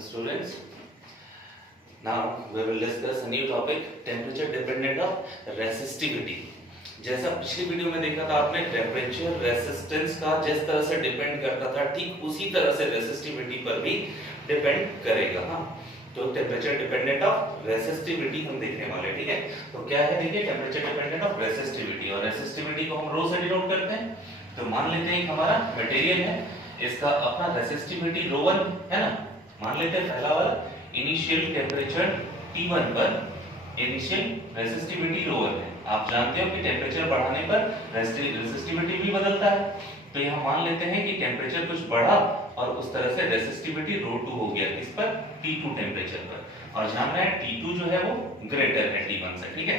Students, now we will discuss a new topic, temperature dependent of resistivity. जैसा पिछली video में देखा था आपने, टेम्परेचर रेसिस्टेंस का जिस तरह से डिपेंड करता था, ठीक उसी तरह से रेसिस्टिविटी पर भी डिपेंड करेगा। हाँ, तो टेम्परेचर डिपेंडेंट ऑफ रेसिस्टिविटी हम देखने वाले, ठीक है। तो क्या है, देखिए, टेम्परेचर डिपेंडेंट ऑफ रेसिस्टिविटी, और रेसिस्टिविटी को हम रो से डिनोट करते हैं। तो मान लेते हैं हमारा मटेरियल है, इसका अपना रेसिस्टिविटी रो1 है ना। मान लेते हैं पहला वाला इनिशियल टेम्परेचर T1 पर इनिशियल रेसिस्टिविटी रो1 है। आप जानते हो कि टेम्परेचर बढ़ाने पर रेसिस्टिविटी भी बदलता है। तो यहाँ मान लेते हैं कि टेम्परेचर कुछ बढ़ा और उस तरह से रेसिस्टिविटी रो2 हो गया, किस पर, T2 टेम्परेचर पर। और ध्यान रहे T2 जो है वो ग्रेटर है T1 से, ठीक है।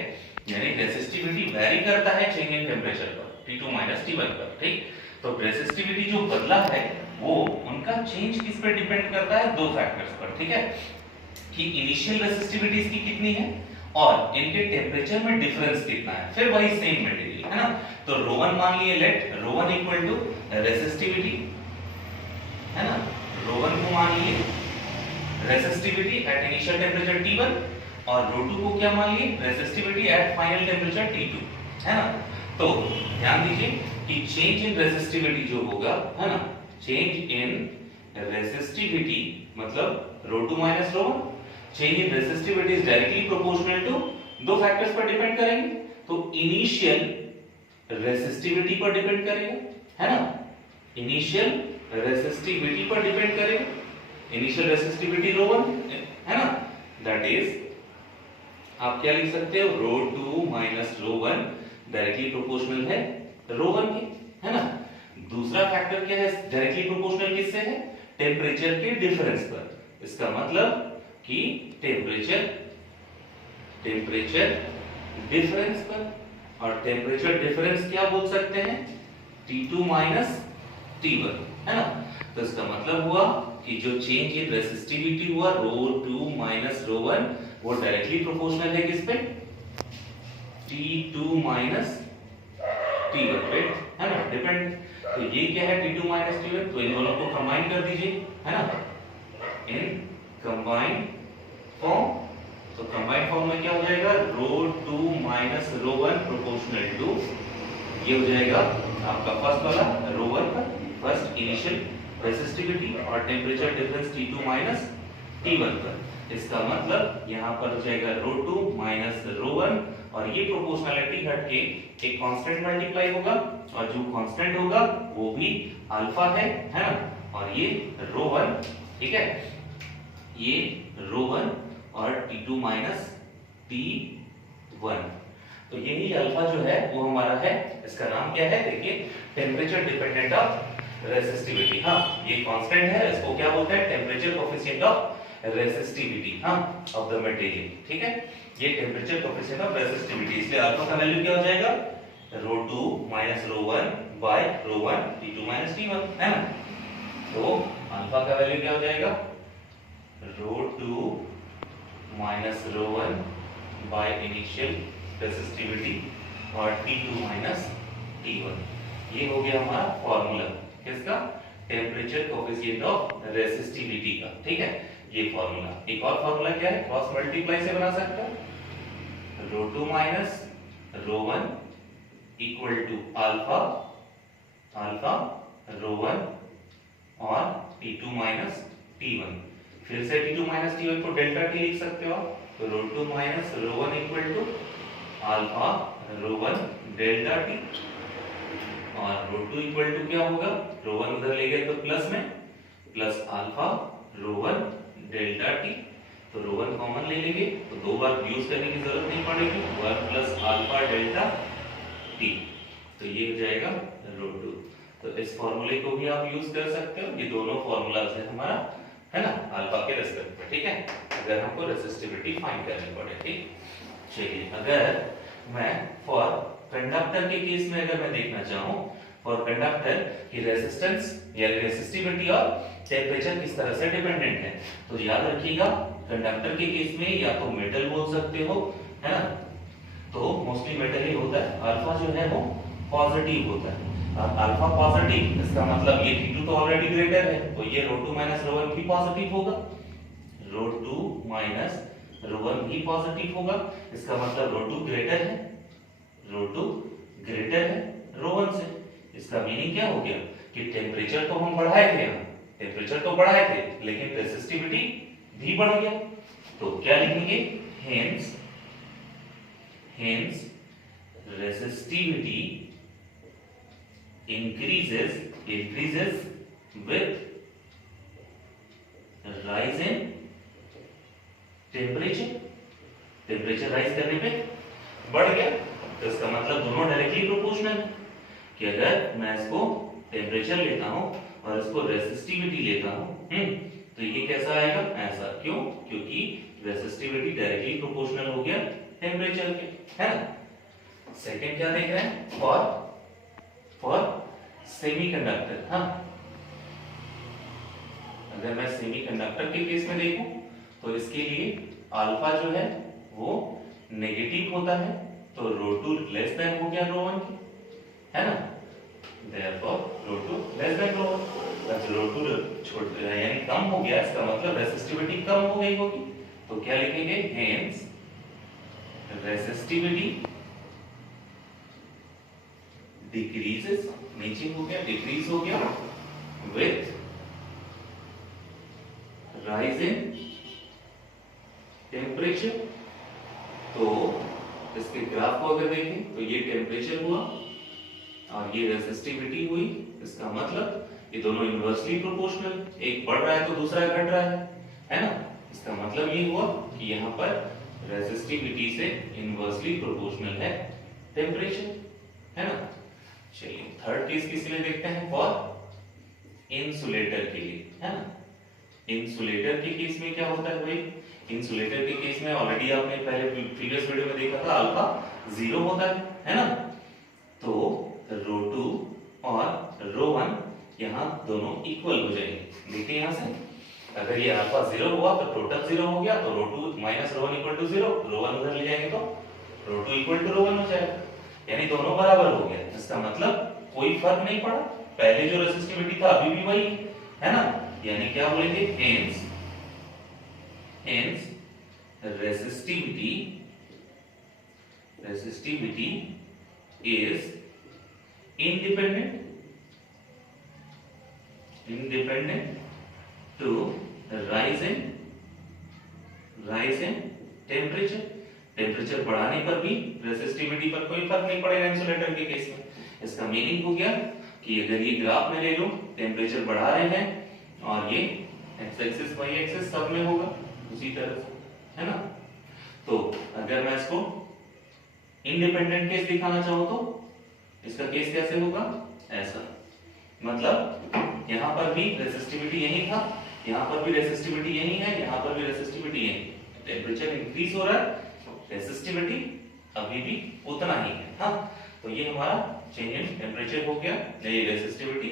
यानी रेसिस्टिविटी वेरी करता है चेंज इन टेम्परेचर पर, T2 माइनस T1 पर, ठीक। तो रेसिस्टिविटी जो बदला है वो उनका चेंज किस पर डिपेंड करता है, दो फैक्टर्स पर, ठीक है। कि इनिशियल रेसिस्टिविटी इसकी कितनी है और इनके टेम्परेचर में डिफरेंस कितना है, फिर वही सेम मटेरियल है ना। तो रो1 मान लिए, लेट रो1 इक्वल टू रेसिस्टिविटी है ना। रो1 को मान लिए resistivity at initial temperature T1 और रो2 को क्या मान लिए, resistivity eight final temperature T2 है ना। तो ध्यान दीजिए कि चेंज इन रेसिस्टिविटी जो होगा है ना, चेंज इन रेसिस्टिविटी मतलब rho two minus rho one, change in resistivity is directly proportional to, दो फैक्टर्स पर डिपेंड करेंगे। तो इनिशियल रेसिस्टिविटी पर डिपेंड करेगा है ना, इनिशियल रेसिस्टिविटी पर डिपेंड करेगा। इनिशियल रेसिस्टिविटी रो1 है ना, दैट इज आप क्या लिख सकते हो, rho two minus rho one directly proportional है रो1 के, है ना। दूसरा फैक्टर क्या है, डायरेक्टली प्रोपोर्शनल किससे है, टेम्परेचर के डिफरेंस पर। इसका मतलब कि टेम्परेचर डिफरेंस पर, और टेम्परेचर डिफरेंस क्या बोल सकते हैं, T2 माइनस T1 है ना। तो इसका मतलब हुआ कि जो चेंज इन रेसिस्टिविटी हुआ रो2 माइनस रो1 वो डायरेक्टली प्रोपोर्शनल है किस पे, T2 माइनस T1 पे, है ना, डिपेंड। तो ये क्या है, T2 माइनस T1, तो इन दोनों को कंबाइन कर दीजिए है ना, इन कंबाइंड फॉर्म। तो कंबाइंड फॉर्म में क्या हो जाएगा, रो2 माइनस रो1 प्रोपोर्शनल टू, ये हो जाएगा आपका फर्स्ट वाला रो1 पर फर्स्ट इनिशियल रेसिस्टिविटी और temperature difference T2 minus T1 पर। इसका मतलब यहाँ पर हो जाएगा रो2 माइनस रो1, और ये प्रोपोर्शनलिटी हट के एक कांस्टेंट मल्टीप्लाई होगा, और जो कांस्टेंट होगा वो भी अल्फा है ना। और ये रो1, ठीक है, ये रो1 और T2 माइनस T1। तो यही अल्फा जो है वो हमारा है, इसका नाम क्या है, देखिए, टेम्परेचर डिपेंडेंट ऑफ रेसिस्टिविटी। हाँ, ये कांस्टेंट है, इसको क्या बोलते हैं, टेम्परेचर कोएफिशिएंट ऑफ रेसिस्टिविटी, हाँ, ऑफ द मटेरियल, ठीक है। ये टेम्परेचर कोएफिशिएंट ऑफ रेसिस्टिविटी, इसलिए अल्फा का वैल्यू क्या हो जाएगा, rho two minus rho one by rho one T2 minus T1 है ना। तो अल्फा का वैल्यू क्या हो जाएगा, rho two minus rho one by initial resistivity और T2 माइनस T1। ये हो गया हमारा फॉर्मूला किसका, टेम्परेचर कोएफिशिएंट ऑफ रेसिस्टिविटी का, ठीक है, ये फॉर्मूला। एक और फॉर्मूला क्या है, क्रॉस मल्टीप्लाई से बना सकते हो, rho two minus rho one equal to alpha रो1 और T2 माइनस T1। फिर से T2 माइनस T1 को डेल्टा T लिख सकते हो आप, तो rho two minus rho one equal to alpha rho one delta T, और रो2 इक्वल टू क्या होगा, रो1 उधर ले गए तो प्लस में, plus alpha rho one delta T। तो रो1 कॉमन ले लेंगे तो दो बार यूज करने की जरूरत नहीं पड़ेगी, 1 प्लस अल्फा डेल्टा T। तो ये हो जाएगा रो2। तो इस फॉर्मूले को भी आप यूज कर सकते हो, ये दोनों फॉर्मूलाज है हमारा, है ना, अल्फा के रेस्पेक्ट में, ठीक है, अगर हमको रेसिस्टिविटी फाइंड करनी पड़े, ठीक। चलिए, अगर मैं फॉर कंडक्टर के केस में अगर मैं देखना चाहूं, फॉर कंडक्टर की रेजिस्टेंस या रेसिस्टिविटी और टेम्परेचर किस तरह से डिपेंडेंट है, तो याद रखिएगा कंडक्टर के केस में या तो मेटल बोल सकते हो, है ना, तो मोस्टली मेटल ही होता है। अल्फा जो है वो पॉजिटिव होता है, अल्फा पॉजिटिव, इसका मतलब ये T2 तो ऑलरेडी ग्रेटर है, तो ये रो2 माइनस रो1 भी पॉजिटिव होगा, ρ2 माइनस ρ1 भी पॉजिटिव होगा, इसका मतलब ρ2 ग्रेटर है, ρ2 ग्रेटर है ρ1 से। इसका मीनिंग क्या हो गया कि टेम्परेचर तो हम बढ़ाए थे, यहाँ टेम्परेचर तो बढ़ाए थे लेकिन रेसिस्टिविटी भी बढ़ गया। तो क्या लिखेंगे, hence resistivity increases with rise in temperature rise करने पे बढ़ गया। तो इसका मतलब दोनों डायरेक्टली प्रोपोर्शनल है कि अगर मैं इसको टेम्परेचर लेता हूं और इसको रेसिस्टिविटी लेता हूं तो ये कैसा आएगा, ऐसा। क्यों, क्योंकि रेसिस्टिविटी डायरेक्टली प्रोपोर्शनल हो गया टेम्परेचर के, है ना। सेकंड क्या देख रहे हैं, फॉर सेमीकंडक्टर। हाँ, अगर मैं सेमीकंडक्टर के केस में देखूं तो इसके लिए अल्फा जो है वो नेगेटिव होता है, तो ρ2 लेस देन हो गया ρ1 के, है ना। therefore ρ2 लेस देन ρ1, जब ρ2 छोटा यानी कम हो गया, इसका मतलब रेसिस्टिविटी कम हो गई होगी। तो क्या लिखेंगे, हेंस रेसिस्टिविटी डिक्रीजेस, नीचे हो गया डिक्रीज हो गया, विथ राइज इन टेम्परेचर। तो इसके ग्राफ को अगर देखें तो ये टेम्परेचर हुआ और ये रेसिस्टिविटी हुई, इसका मतलब ये दोनों इनवर्सली प्रोपोर्शनल, एक बढ़ रहा है तो दूसरा घट रहा है ना। इसका मतलब ये हुआ कि यहाँ पर रेसिस्टिविटी से इनवर्सली प्रोपोर्शनल है टेम्परेचर, है ना। चलिए थर्ड केस किस लिए देखते हैं, फॉर इंसुलेटर के लिए, है ना। इंसुलेटर के केस में क्या होता है भाई, इंसुलेटर के केस में ऑलरेडी आपने पहले प्रीवियस वीडियो में देखा था, अल्फा 0 होता है ना। तो ρ2 और ρ1 यहाँ दोनों इक्वल हो जाएंगे। देखिए यहाँ से अगर ये अल्फा 0 हुआ तो टोटल 0 हो गया, तो ρ2 माइनस ρ1 इक्वल टू 0, ρ1 उधर ले जाएंगे तो ρ2 इक्वल टू ρ1 हो जाएगा, यानी दोनों बराबर हो गया। इसका मतलब कोई फर्क नहीं पड़ा, पहले जो रेसिस्टिविटी था अभी भी वही है ना। यानी क्या बोलेंगे, hence resistivity is independent to rise in temperature। Temperature बढ़ाने पर भी रेसिस्टिविटी पर कोई फर्क नहीं पड़ेगा इंसुलेटर के केस में। इसका मीनिंग हो गया कि अगर ये ग्राफ में ले लो, टेम्परेचर बढ़ा रहे हैं और ये एक्स एक्सिस वाई एक्सिस सब में होगा उसी तरह से, है ना। तो अगर मैं इसको इंडिपेंडेंट केस दिखाना चाहूं तो इसका केस कैसे होगा, ऐसा। मतलब यहाँ पर भी रेसिस्टिविटी यही था, यहाँ पर भी रेसिस्टिविटी यही है, यहाँ पर भी रेसिस्टिविटी यही। टेम्परेचर इंक्रीज हो रहा है, रेसिस्टिविटी अभी भी उतना ही है। हाँ, तो ये हमारा चेंज इन टेम्परेचर हो गया। ये रेसिस्टिविटी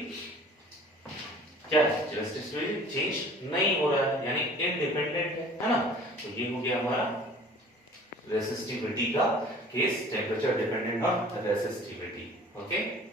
क्या है, रेसिस्टिविटी चेंज नहीं हो रहा है, यानी इंडिपेंडेंट है ना। तो ये हो गया हमारा रेसिस्टिविटी का case, temperature dependent on resistivity. Okay.